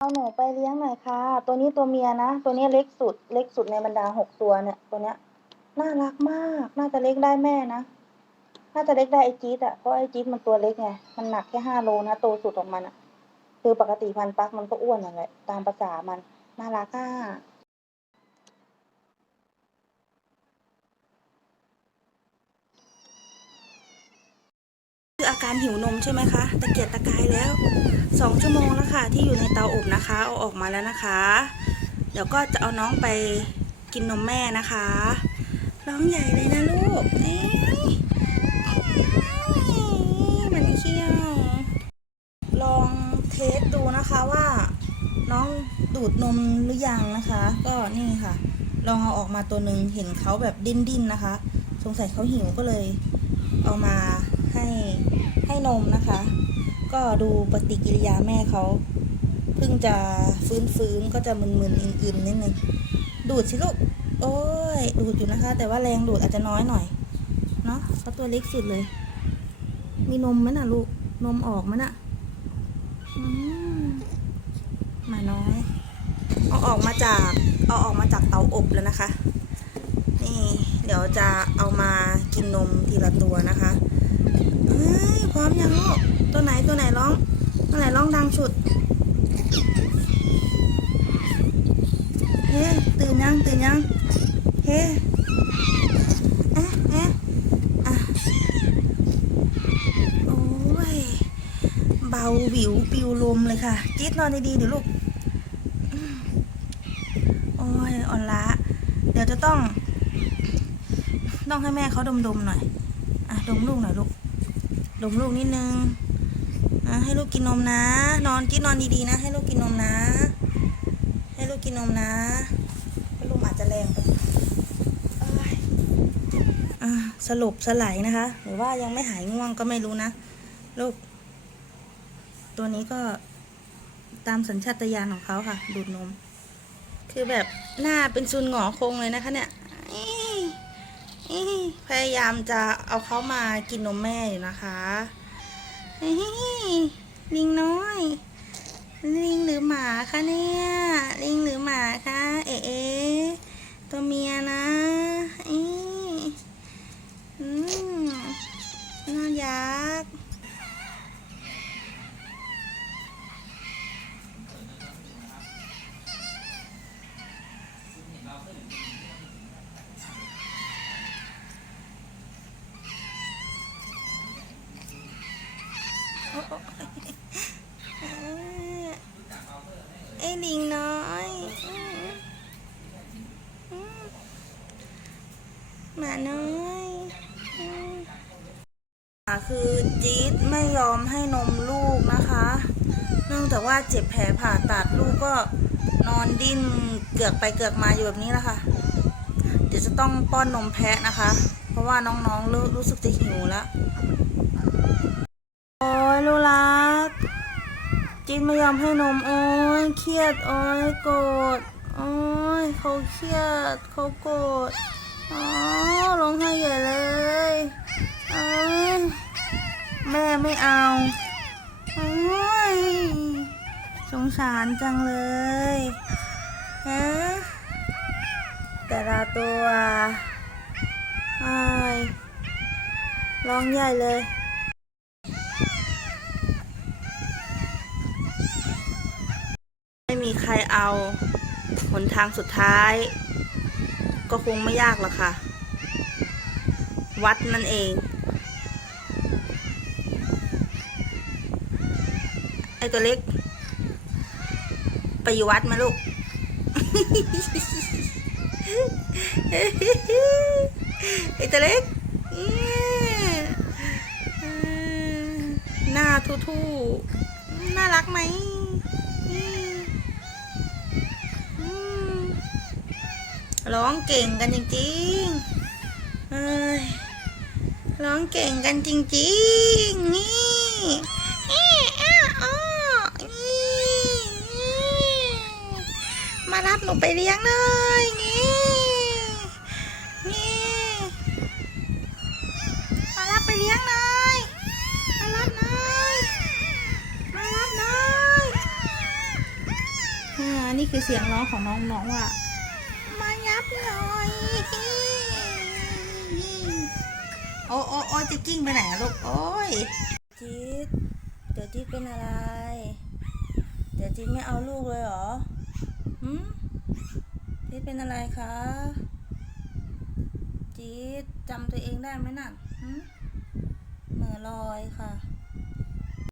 เอาหนูไปเลี้ยงหน่อยค่ะ ตัวนี้ตัวเมียนะ ตัวนี้เล็กสุด เล็กสุดในบรรดาหกตัวเนี่ย ตัวเนี้ย น่ารักมาก น่าจะเล็กได้แม่นะ น่าจะเล็กได้ไอจี๊ดอะเพราะไอจี๊ดมันตัวเล็กไง มันหนักแค่ห้าโลนะโตสุดของมันอะคือปกติพันปักมันก็อ้วนนั่นแหละ ตามภาษามัน น่ารักอะ อาการหิวนมใช่ไหมคะ ตะเกียกตะกายแล้วสองชั่วโมงแล้วค่ะ ที่อยู่ในเตาอบนะคะ เอาออกมาแล้วนะคะ เดี๋ยวก็จะเอาน้องไปกินนมแม่นะคะ ร้องใหญ่เลยนะลูกมันเขี้ยว ลองเทสดูนะคะว่า น้องดูดนมหรือยังนะคะ ก็นี่ค่ะ ลองเอาออกมาตัวหนึ่งเห็นเขาแบบดิ้นดิ้นๆนะคะ สงสัยเขาหิวก็เลย เอามา ให้ให้นมนะคะ ก็ดูปฏิกิริยาแม่เขาเพิ่งจะฟื้นฟื้นๆก็จะมึนๆอื่นๆนิดนึงดูดสิลูกโอ้ยดูดอยู่นะคะ แต่ว่าแรงดูดอาจจะน้อยหน่อยเนาะเพราะตัวเล็กสุดเลย มีนมไหมน่ะลูกนมออกไหมน่ะมาน้อยเอาออกมาจากเอาออกมาจากเตาอบแล้วนะคะ นี่ เดี๋ยวจะเอามากินนมทีละตัวนะคะ ร้อมยังลูกตัวไหนตัวไหนร้อง ตัวไหนร้องดังสุดเฮ้ตื่นยังตื่นยังเฮ้เอ๊ะเอ๊ะอะโอ้ยเบาหวิวปิวลมเลยค่ะจี๊ดนอนดีๆเดี๋ยวลูกโอ้ยอ่อนล้า เดี๋ยวจะต้อง ต้องให้แม่เขาดมๆหน่อย อะ ดมลูกหน่อยลูก ดมลูกนิดนึงอะให้ลูกกินนมนะ นอนจี๊ดนอนดีๆนะ ให้ลูกกินนมนะ ให้ลูกกินนมนะให้ลูกอาจจะแรงไปสลบสลายนะคะ หรือว่ายังไม่หายง่วงก็ไม่รู้นะลูก ตัวนี้ก็ตามสัญชาตญาณของเขาค่ะ ดูดนม คือแบบหน้าเป็นซุนหงอคงเลยนะคะเนี่ย พยายามจะเอาเขามากินนมแม่อยู่นะคะลิงน้อย ลิงหรือหมาคะเนี่ย ลิงหรือหมาคะ เอ๊ะอ๋ตัวเมียนะอีอืมน่ายักษ์โอ้โอ้เอ้ย ไอ้ลิงน้อยหมาน้อยอืมอะคือจี๊ดไม่ยอมให้นมลูกนะคะ เนื่องจากว่าเจ็บแผลผ่าตัดลูกก็นอนดิ้นเกือกไปเกือกมาอยู่แบบนี้แหละค่ะเดี๋ยวจะต้องป้อนนมแพะนะคะ เพราะว่าน้องๆรู้สึกจะหิวแล้ว ยลูกรักจินไม่ยอมให้นมโอ้ยเครียดโอ้ยโกรธโอ้ยเขาเครียดเขาโกรธอ๋อร้องไห้ใหญ่เลยเอ้ยแม่ไม่เอาโอ้ยสงสารจังเลยฮะแต่ละตัวไอ้ยร้องใหญ่เลย ไม่มีใครเอาหนทางสุดท้าย ก็คงไม่ยากหรอกค่ะ วัดนั่นเอง ไอ้ตัวเล็ก ไปอยู่วัดมาลูก ไอ้ตัวเล็ก หน้าทู่ๆน่ารักไหมอืมอืม ร้องเก่งกันจริงๆเอ้ยร้องเก่งกันจริงๆ นี่นี่อ้าอ้อนี่มารับหนูไปเลี้ยงเลยนี่นี่มารับไปเลี้ยงเลยมารับเลยมารับเลยนี่คือเสียงร้องของน้องๆว่า ยับหน่อยโอ้โอ้โอ้จะกิ้งไปไหนลูกโอ้ยจี๊ดเดี๋ยวจี๊ดเป็นอะไร เดี๋ยวจี๊ดไม่เอาลูกเลยเหรอหืมจี๊ดเป็นอะไรคะจี๊ดจำตัวเองได้ไหมน่ะเหมือลอยค่ะ